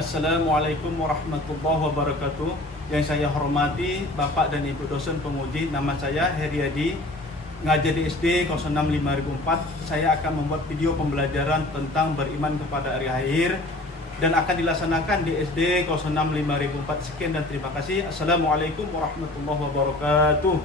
Assalamualaikum warahmatullahi wabarakatuh. Yang saya hormati Bapak dan Ibu dosen penguji, nama saya Heriadi, ngajar di SD 065004. Saya akan membuat video pembelajaran tentang beriman kepada hari akhir dan akan dilaksanakan di SD 065004. Sekian dan terima kasih. Assalamualaikum warahmatullahi wabarakatuh.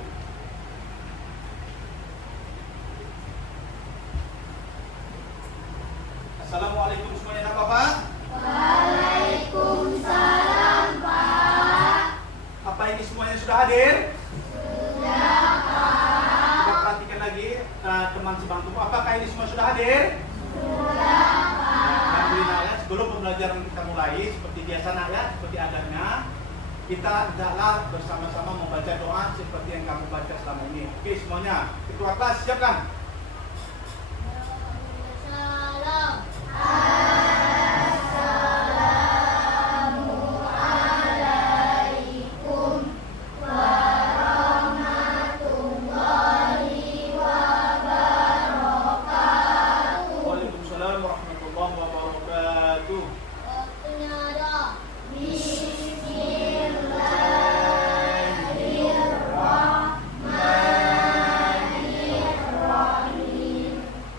Assalamualaikum semuanya, Bapak. Waalaikumsalam, Pak. Apa ini semuanya sudah hadir? Sudah, Pak. Kita perhatikan lagi teman sebangku. Apakah ini semua sudah hadir? Sudah, Pak. Alhamdulillah ya. Sebelum pembelajaran kita mulai, seperti biasa nak ya, seperti adanya, kita hendaklah bersama-sama membaca doa seperti yang kamu baca selama ini. Oke semuanya, ketua kelas siapkan. Salam. Assalamualaikum warahmatullahi wabarakatuh. Waalaikumsalam warahmatullahi wabarakatuh. Waktunya ada. Bismillahirrahmanirrahim.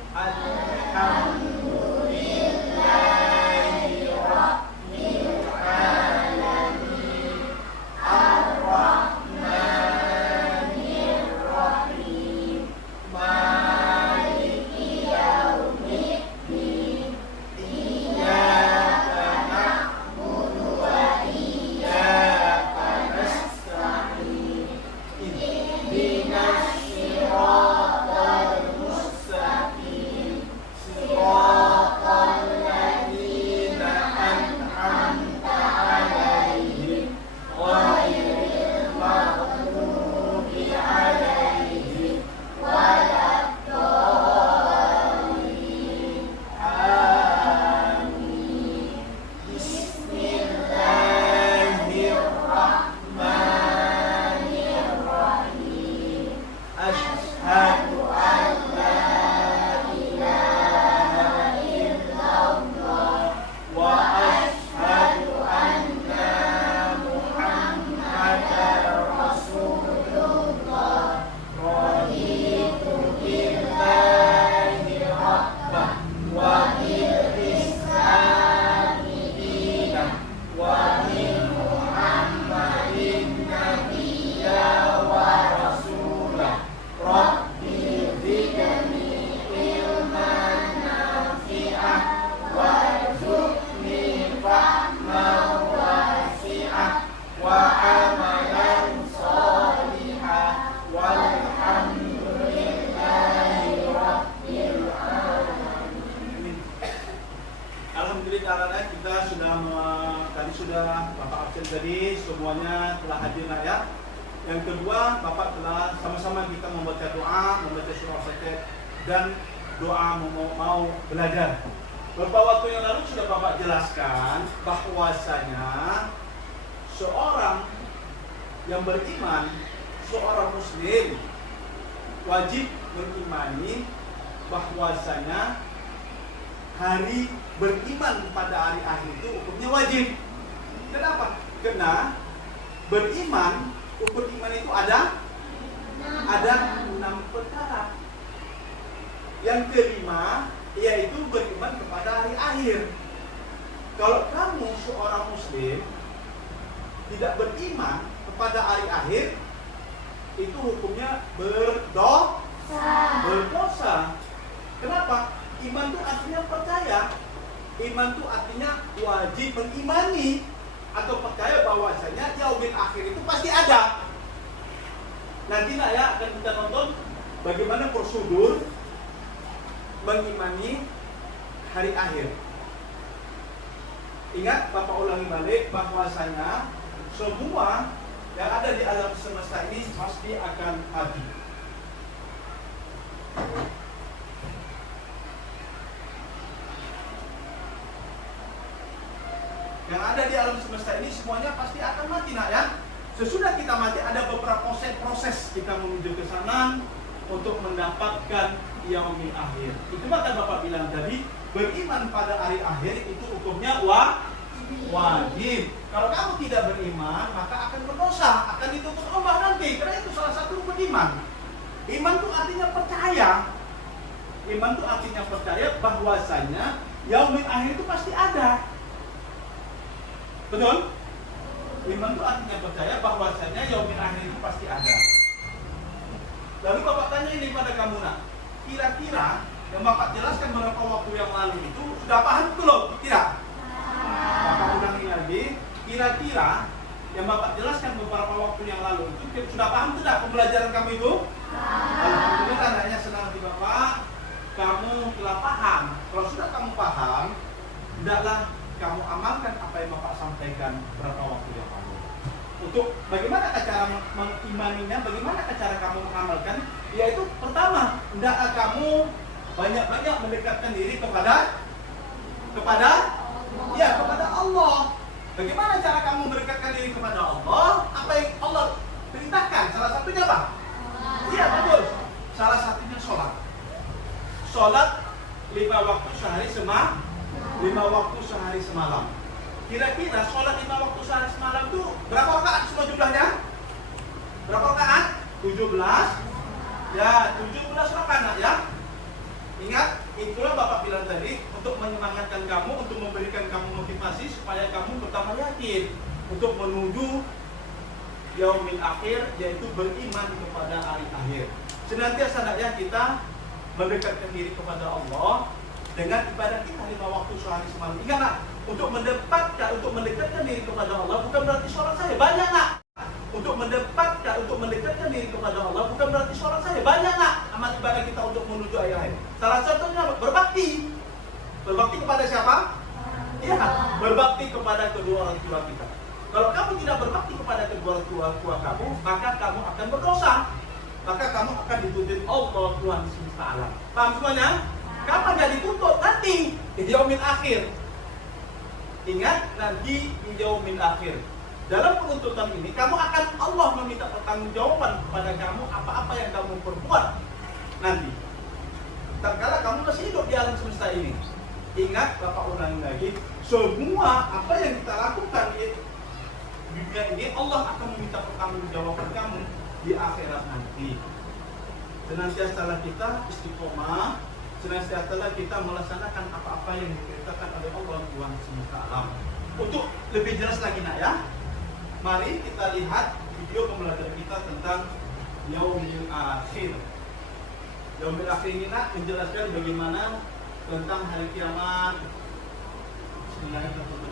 Alhamdulillahi Rabbil Alamin. Ar-Rahmanir-Rahim. Maliki yaumiddin. Iyyaka na'budu wa iyyaka nasta'in. Ihdinas siratal mustaqim. Siratal ladzina an'amta 'alaihim ghairil maghdubi 'alaihim waladdallin. Amin. Bismillahirrahmanirrahim. Asyhadu an la ilaha illallah wa asyhadu anna Muhammadar Rasulullah. Raditu billahi rabbah wa bil islami dinah wa bi Muhammadin nabiyya wa rasulah. Rabbi zidni ilman nafi'ah warzuqni fahman wasi'ah wa amalan salihah walhamdulillahi rabbil alamin. Alhamdulillah kita tadi sudah Bapak absen tadi, semuanya telah hadir ya. Yang kedua, Bapak telah sama-sama kita membaca doa, membaca surah Fatihah dan doa mau belajar. Beberapa waktu yang lalu sudah Bapak jelaskan bahwasanya seorang yang beriman, seorang muslim wajib mengimani bahwasanya hari beriman pada hari akhir itu hukumnya wajib. Kenapa? Karena beriman, ukur iman itu ada 6 perkara. Yang kelima yaitu beriman kepada hari akhir. Kalau kamu seorang muslim tidak beriman kepada hari akhir, itu hukumnya berdosa. Kenapa? Iman itu artinya percaya. Iman itu artinya wajib mengimani atau percaya bahwasanya yaumil akhir itu pasti ada. Nanti nak ya akan kita nonton bagaimana prosedur mengimani hari akhir. Ingat, Bapak ulangi balik bahwasanya semua yang ada di alam semesta ini pasti akan mati. Yang ada di alam semesta ini semuanya pasti akan mati nak ya. Sesudah kita mati ada beberapa proses kita menuju ke sana untuk mendapatkan yaumil akhir. Itu maka Bapak bilang tadi, beriman pada hari akhir itu hukumnya wajib. Wajib. Kalau kamu tidak beriman, maka akan berdosa, akan dituntut Allah nanti. Karena itu salah satu rukun iman. Iman itu artinya percaya. Iman itu artinya percaya bahwasanya yaumil akhir itu pasti ada. Betul? Iman itu artinya percaya bahwasanya yaumil akhir itu pasti ada. Lalu Bapak tanya ini pada kamu nak, kira-kira yang Bapak jelaskan beberapa waktu yang lalu itu sudah paham belum? Tidak? Bapak ulangi lagi, kira-kira yang Bapak jelaskan beberapa waktu yang lalu itu sudah paham tidak pembelajaran kamu itu? Alhamdulillah, tandanya senang di Bapak, kamu telah paham. Kalau sudah kamu paham, hendaklah kamu amalkan apa yang Bapak sampaikan beberapa waktu yang lalu. Untuk bagaimana cara mengimaninya, bagaimana cara kamu mengamalkan, yaitu pertama, hendaklah kamu banyak-banyak mendekatkan diri kepada Allah. Bagaimana cara kamu mendekatkan diri kepada Allah? Apa yang Allah perintahkan? Salah satunya apa? Iya, betul. Salah satunya sholat. Sholat 5 waktu sehari 5 waktu sehari semalam. Kira-kira sholat 5 waktu sehari semalam itu berapa rakaat semua jumlahnya? Berapa rakaat? 17. Ya, 17 rakaat ya. Ingat, itulah Bapak bilang tadi untuk menyemangatkan kamu, untuk memberikan kamu motivasi supaya kamu pertama yakin untuk menuju yaumil akhir, yaitu beriman kepada hari akhir. Senantiasa ya kita mendekatkan diri kepada Allah dengan ibadah kita 5 waktu sehari semalam. Ingatlah, untuk mendekatkan diri kepada Allah bukan berarti sholat saya banyak nak. Untuk mendekatkan diri kepada Allah bukan berarti sholat saya banyak nak. Amal ibadah kita untuk menuju akhir. Salah satunya berbakti. Berbakti kepada siapa? Iya, berbakti kepada kedua orang tua kita. Kalau kamu tidak berbakti kepada kedua orang tua kamu, maka kamu akan berdosa. Maka kamu akan dituntut Allah Tuhan semesta alam. Paham semuanya? Kapan gak dituntut? Nanti di yaumil akhir. Ingat, nanti di yaumil akhir. Dalam penuntutan ini, kamu akan Allah meminta pertanggungjawaban kepada kamu apa-apa yang kamu perbuat nanti. Terkala kamu masih hidup di alam semesta ini. Ingat, Bapak ulangi lagi, semua apa yang kita lakukan di dunia ini, Allah akan meminta pertanggungjawaban kamu di akhirat nanti. Senantiasa kita istiqomah, senantiasa kita melaksanakan apa-apa yang diperintahkan oleh Allah Tuhan semesta alam. Untuk lebih jelas lagi nak ya, mari kita lihat video pembelajaran kita tentang yaumil akhir. Yaumil akhir ini nak menjelaskan bagaimana tentang hari kiamat. Bismillahirrahmanirrahim.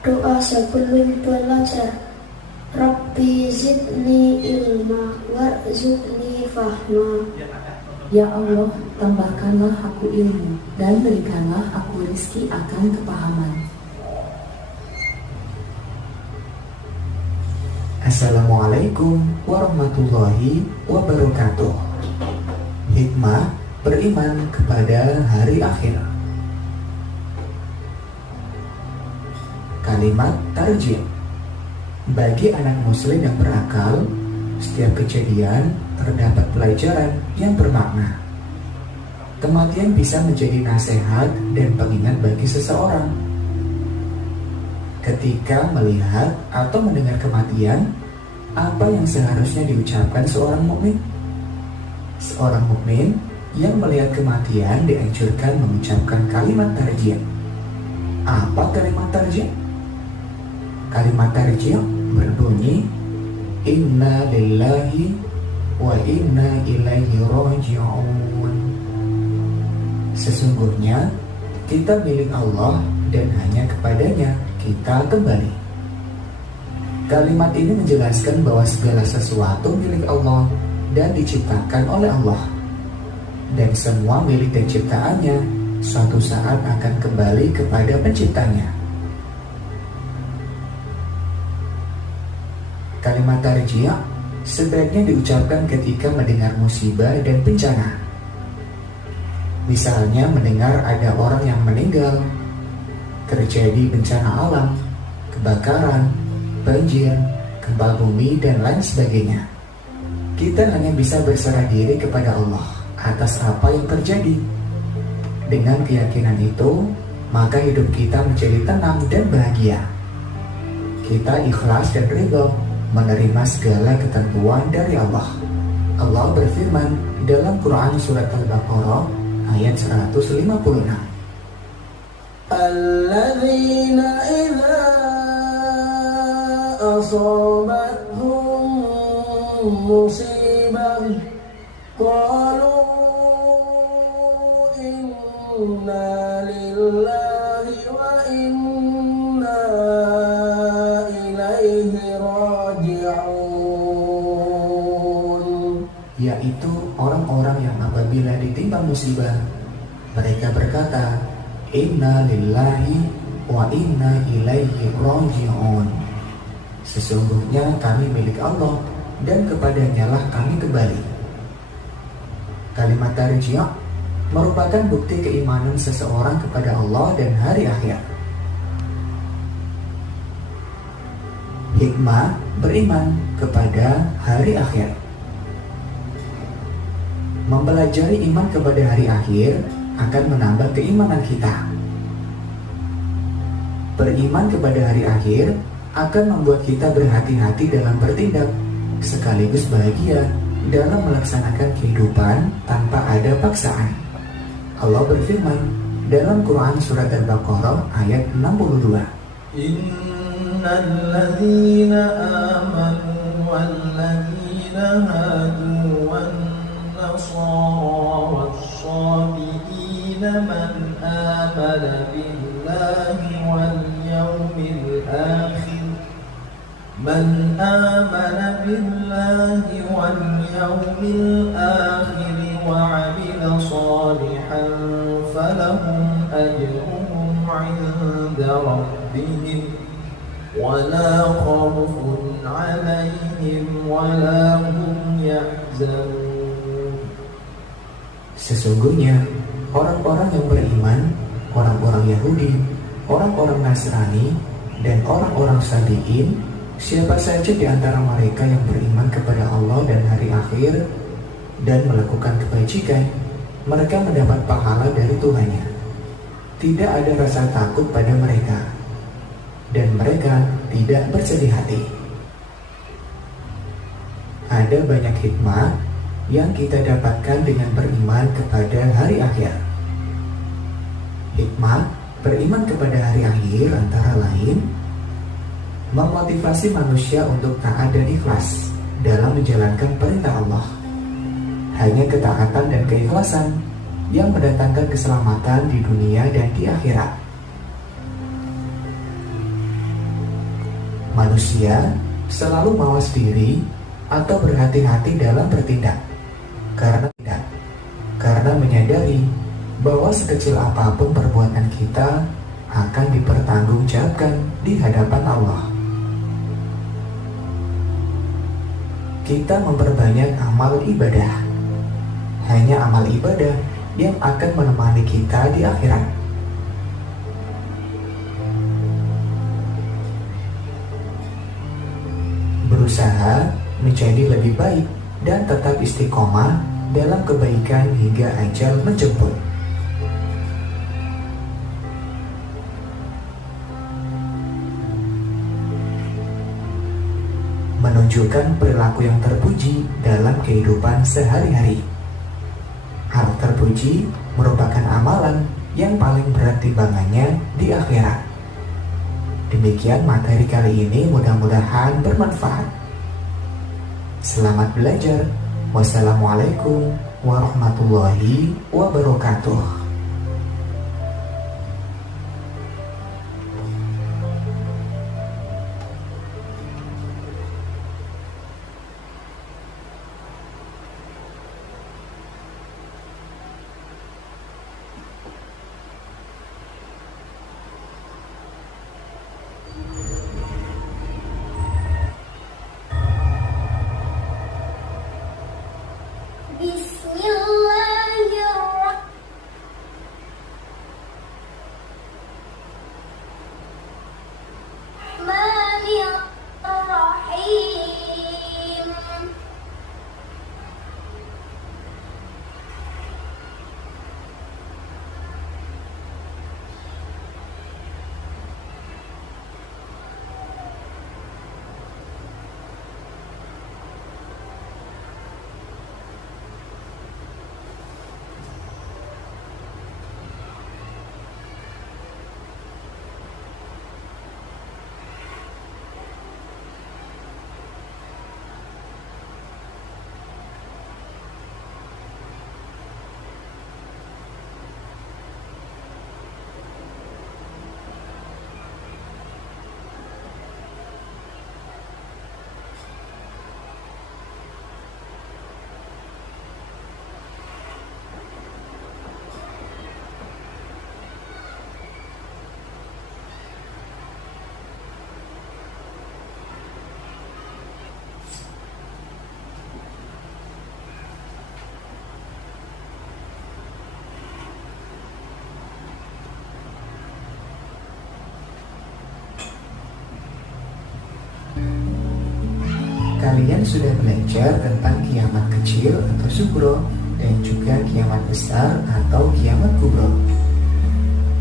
Doa sebelum belajar. Rabbi zidni ilma warzuqni fahma. Ya Allah, tambahkanlah aku ilmu dan berikanlah aku rezeki akan kepahaman. Assalamualaikum warahmatullahi wabarakatuh. Hikmah beriman kepada hari akhir. Kalimat tarjih. Bagi anak muslim yang berakal, setiap kejadian terdapat pelajaran yang bermakna. Kematian bisa menjadi nasihat dan pengingat bagi seseorang. Ketika melihat atau mendengar kematian, apa yang seharusnya diucapkan seorang mukmin? Seorang mukmin yang melihat kematian dianjurkan mengucapkan kalimat tarjih. Apa kalimat tarjih? Kalimat tarjih berbunyi Inna lillahi wa inna ilaihi raji'un. Sesungguhnya kita milik Allah dan hanya kepadanya kita kembali. Kalimat ini menjelaskan bahwa segala sesuatu milik Allah dan diciptakan oleh Allah, dan semua milik dan ciptaannya suatu saat akan kembali kepada penciptanya. Kalimat tarji' sebaiknya diucapkan ketika mendengar musibah dan bencana. Misalnya mendengar ada orang yang meninggal, terjadi bencana alam, kebakaran, banjir, gempa bumi, dan lain sebagainya. Kita hanya bisa berserah diri kepada Allah atas apa yang terjadi. Dengan keyakinan itu, maka hidup kita menjadi tenang dan bahagia. Kita ikhlas dan ridho menerima segala ketentuan dari Allah. Allah berfirman dalam Quran surat Al-Baqarah ayat 156. Alladzina idza asabathum musibah qalu inna lillahi wa inna ilaihi raji'un. Yaitu orang-orang yang apabila ditimpa musibah, mereka berkata, inna lillahi wa inna ilaihi raji'un. Sesungguhnya kami milik Allah dan kepadanya lah kami kembali. Kalimat tarji' merupakan bukti keimanan seseorang kepada Allah dan hari akhir. Hikmah beriman kepada hari akhir. Mempelajari iman kepada hari akhir akan menambah keimanan kita. Beriman kepada hari akhir akan membuat kita berhati-hati dalam bertindak, sekaligus bahagia dalam melaksanakan kehidupan tanpa ada paksaan. Allah berfirman dalam Quran surat Al-Baqarah ayat 62. Innal ladzina amanu wal ladzina hadu wan nasara was-sabiina man amana billahi wal yawmil akhir من آمن بالله واليوم الآخر وعمل صالحا فلهم أجرهم عند ربهم ولا خوف عليهم ولا هم يحزنون. Sesungguhnya orang-orang yang beriman, orang-orang Yahudi, orang-orang Nasrani, dan orang-orang Sabi'in, siapa saja di antara mereka yang beriman kepada Allah dan hari akhir dan melakukan kebajikan, mereka mendapat pahala dari Tuhannya. Tidak ada rasa takut pada mereka, dan mereka tidak bersedih hati. Ada banyak hikmah yang kita dapatkan dengan beriman kepada hari akhir. Hikmah beriman kepada hari akhir antara lain memotivasi manusia untuk taat dan ikhlas dalam menjalankan perintah Allah. Hanya ketaatan dan keikhlasan yang mendatangkan keselamatan di dunia dan di akhirat. Manusia selalu mawas diri atau berhati-hati dalam bertindak karena menyadari bahwa sekecil apapun perbuatan kita akan dipertanggungjawabkan di hadapan Allah. Kita memperbanyak amal ibadah. Hanya amal ibadah yang akan menemani kita di akhirat. Berusaha menjadi lebih baik dan tetap istiqomah dalam kebaikan hingga ajal menjemput. Menunjukkan perilaku yang terpuji dalam kehidupan sehari-hari. Hal terpuji merupakan amalan yang paling berat timbangannya di akhirat. Demikian materi kali ini, mudah-mudahan bermanfaat. Selamat belajar. Wassalamualaikum warahmatullahi wabarakatuh. kalian sudah belajar tentang kiamat kecil atau sugro dan juga kiamat besar atau kiamat kubro.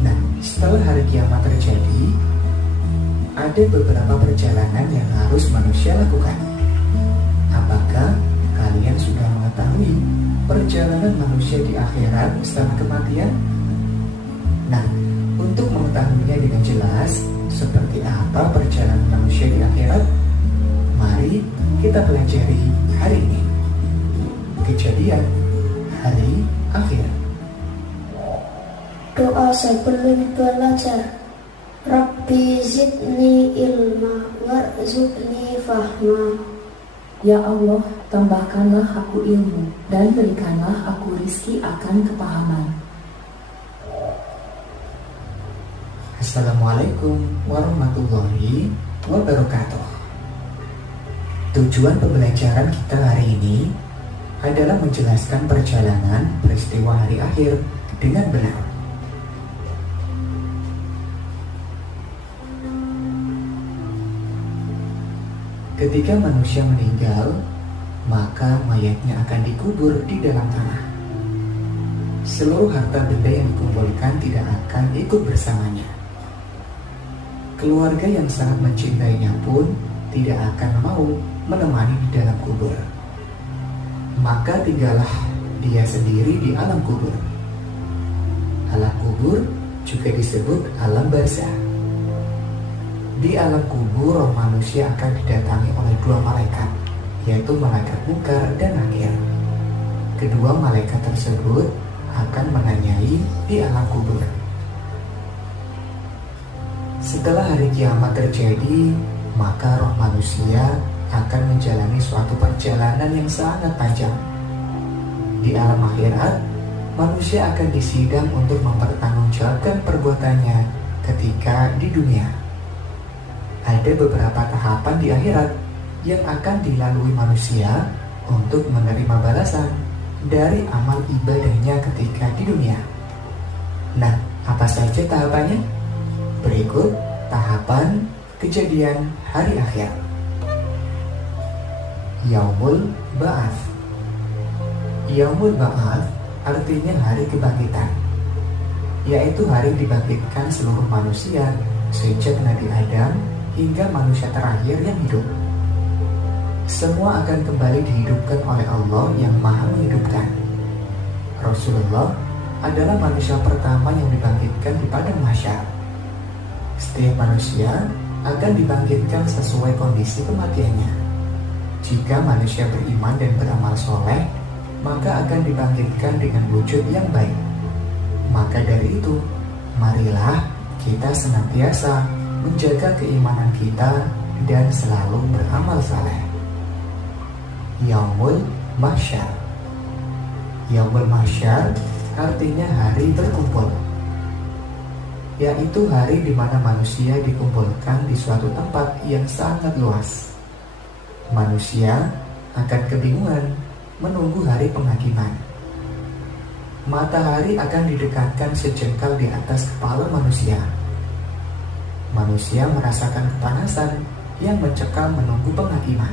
Nah, setelah hari kiamat terjadi, ada beberapa perjalanan yang harus manusia lakukan. Apakah kalian sudah mengetahui perjalanan manusia di akhirat setelah kematian? Nah, untuk mengetahuinya dengan jelas, seperti apa perjalanan manusia di akhirat, mari kita pelajari hari ini. Kejadian hari akhir. Doa sebelum belajar. Rabbi zidni ilma warzuqni fahma. Ya Allah, tambahkanlah aku ilmu dan berikanlah aku rizki akan kepahaman. Assalamualaikum warahmatullahi wabarakatuh. Tujuan pembelajaran kita hari ini adalah menjelaskan perjalanan peristiwa hari akhir dengan benar. Ketika manusia meninggal, maka mayatnya akan dikubur di dalam tanah. Seluruh harta benda yang dikumpulkan tidak akan ikut bersamanya. Keluarga yang sangat mencintainya pun tidak akan mau menemani di dalam kubur. Maka tinggallah dia sendiri di alam kubur. Alam kubur juga disebut alam barzah. Di alam kubur, roh manusia akan didatangi oleh dua malaikat, yaitu malaikat Munkar dan Nakir. Kedua malaikat tersebut akan menanyai di alam kubur. Setelah hari kiamat terjadi, maka roh manusia akan menjalani suatu perjalanan yang sangat panjang. Di alam akhirat, manusia akan disidang untuk mempertanggungjawabkan perbuatannya ketika di dunia. Ada beberapa tahapan di akhirat yang akan dilalui manusia untuk menerima balasan dari amal ibadahnya ketika di dunia. Nah, apa saja tahapannya? Berikut tahapan kejadian hari akhir. Yaumul Ba'ats. Yaumul Ba'ats artinya hari kebangkitan, yaitu hari dibangkitkan seluruh manusia sejak Nabi Adam hingga manusia terakhir yang hidup. Semua akan kembali dihidupkan oleh Allah yang Maha Menghidupkan. Rasulullah adalah manusia pertama yang dibangkitkan di padang mahsyar. Setiap manusia akan dibangkitkan sesuai kondisi kematiannya. Jika manusia beriman dan beramal soleh, maka akan dibangkitkan dengan wujud yang baik. Maka dari itu, marilah kita senantiasa menjaga keimanan kita dan selalu beramal saleh. Yaumul Mahsyar. Yaumul Mahsyar artinya hari berkumpul, yaitu hari di mana manusia dikumpulkan di suatu tempat yang sangat luas. Manusia akan kebingungan menunggu hari penghakiman. Matahari akan didekatkan sejengkal di atas kepala manusia. Manusia merasakan kepanasan yang mencekam menunggu penghakiman.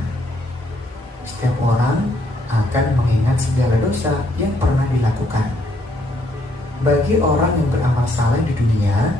Setiap orang akan mengingat segala dosa yang pernah dilakukan. Bagi orang yang beramal saleh di dunia,